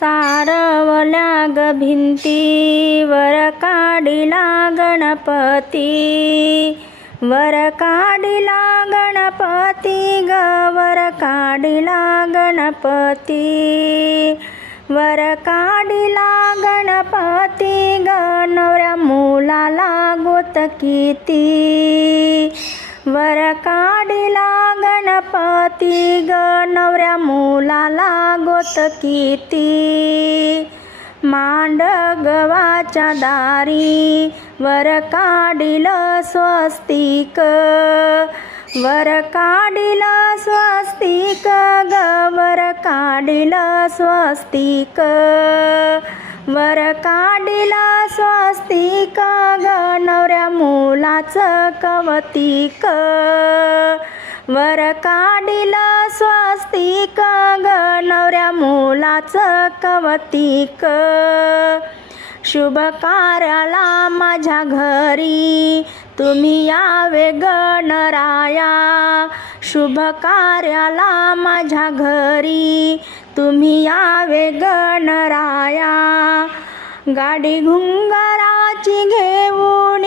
सारवल्या ग भिंतीवर काढिला गणपती वर काढिला गणपती ग वर काढिला गणपती वर काढिला गणपती ग नवऱ्या मुलाला गोत किती. वर काढिला गणपती ग नवऱ्या मुलाला गोत किती मांड गवाच्या दारी वर काढिल स्वस्तिक. वर काढिल स्वस्तिक ग वर काढिल स्वस्तिक. वर काढिला स्वस्तिक ग? नवऱ्या मुलाचं कवतिक वर काढिला स्वस्तिक ग? नवऱ्या मुलाचं कवतिक शुभ कार्याला माझ्या घरी तुम्ही यावे गणराया शुभ कार्याला माझ्या घरी तुम्ही यावे गणराया. गाडी घुंगराची घेऊन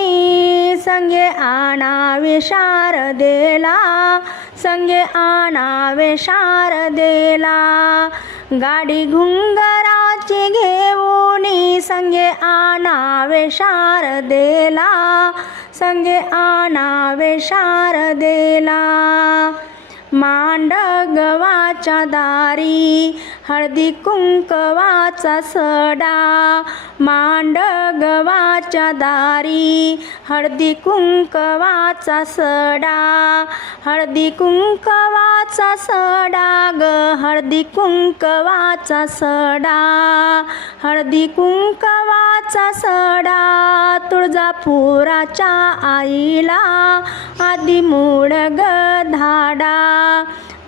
संगे आणावे शारदेला संगे आणावे शारदेला गाडी घुंगराची घेऊन संगे आणावे शारदेला संगे आणावे शारदेला मांड गवाच्या दारी हळदी कुंकवाचा सडा. मांडगवाच्या दारी हळदी कुंकवाचा सडा. हळदी कुंकवाचा सडा ग हळदी कुंकवाचा सडा. हळदी कुंकवाचा सडा तुळजापुराच्या आईला आधी मूळ ग धाडा.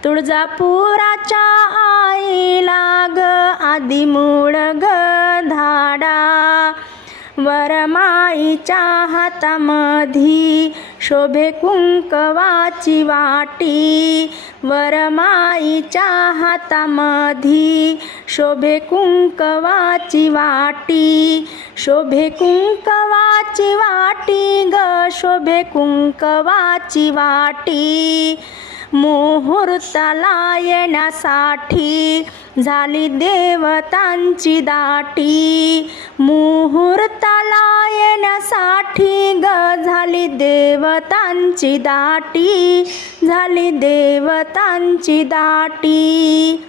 तुळजापुराच्या आईला ग आधी मूळ ग धाडा. वरमाईच्या हातामधी शोभे कुंकवाची वाटी. वरमाईच्या हातामधी शोभे कुंकवाची वाटी. शोभे कुंकवाची वाटी ग शोभे कुंकवाची वाटी. मुहूर्ताला येण्यासाठी झाली देवतांची दाटी. मुहूर्ताला येण्यासाठी ग झाली देवतांची दाटी. झाली देवतांची दाटी.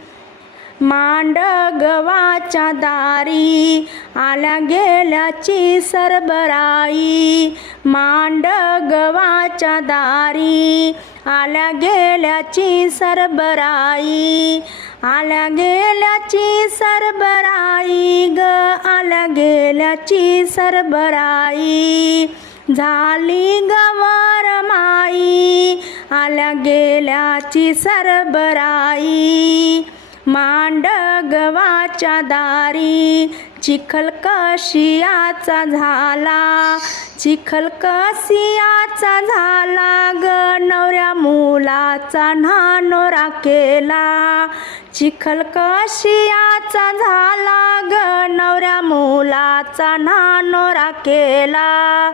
मांड गवाच्या दारी आल्या गेल्याची सरबराई. मांड गवाच्या दारी आल्या गेल्याची सरबराई आल्या गेल्याची सरबराई ग आल्या गेल्याची सरबराई. झाली गवार माई आल्या गेल्याची सरबराई. मांड गवाच्या दारी चिखल कशियाचा झाला चिखल कसियाचा झाला ग नवऱ्या मुलाचा नानोरा केला. चिखल कशियाचा झाला ग नवऱ्या मुलाचा नानोरा केला.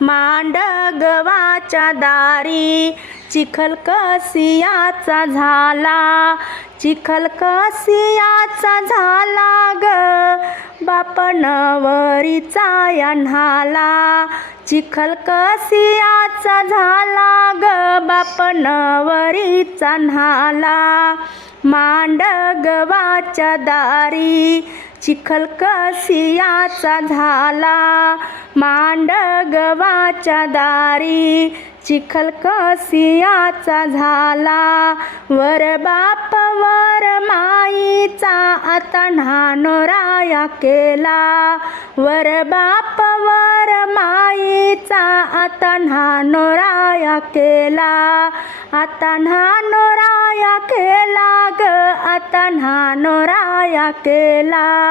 मांड गवाच्या दारी चिखल कसियाचा झाला. चिखल कसियाचा झाला ग बाप नवरीचा या चिखल कसियाचा झाला ग बाप नवरीचा न्हाला. मांड गवाच्या दारी चिखल कसियाचा झाला मांड गवाच्या दारी चिखल कसियाचा झाला. वर बाप वर तिचा आता न्हानोराया केला. वर बाप वर माईचा आता न्हानोराया केला. आता न्हानोराया केला ग आता न्हानोराया केला.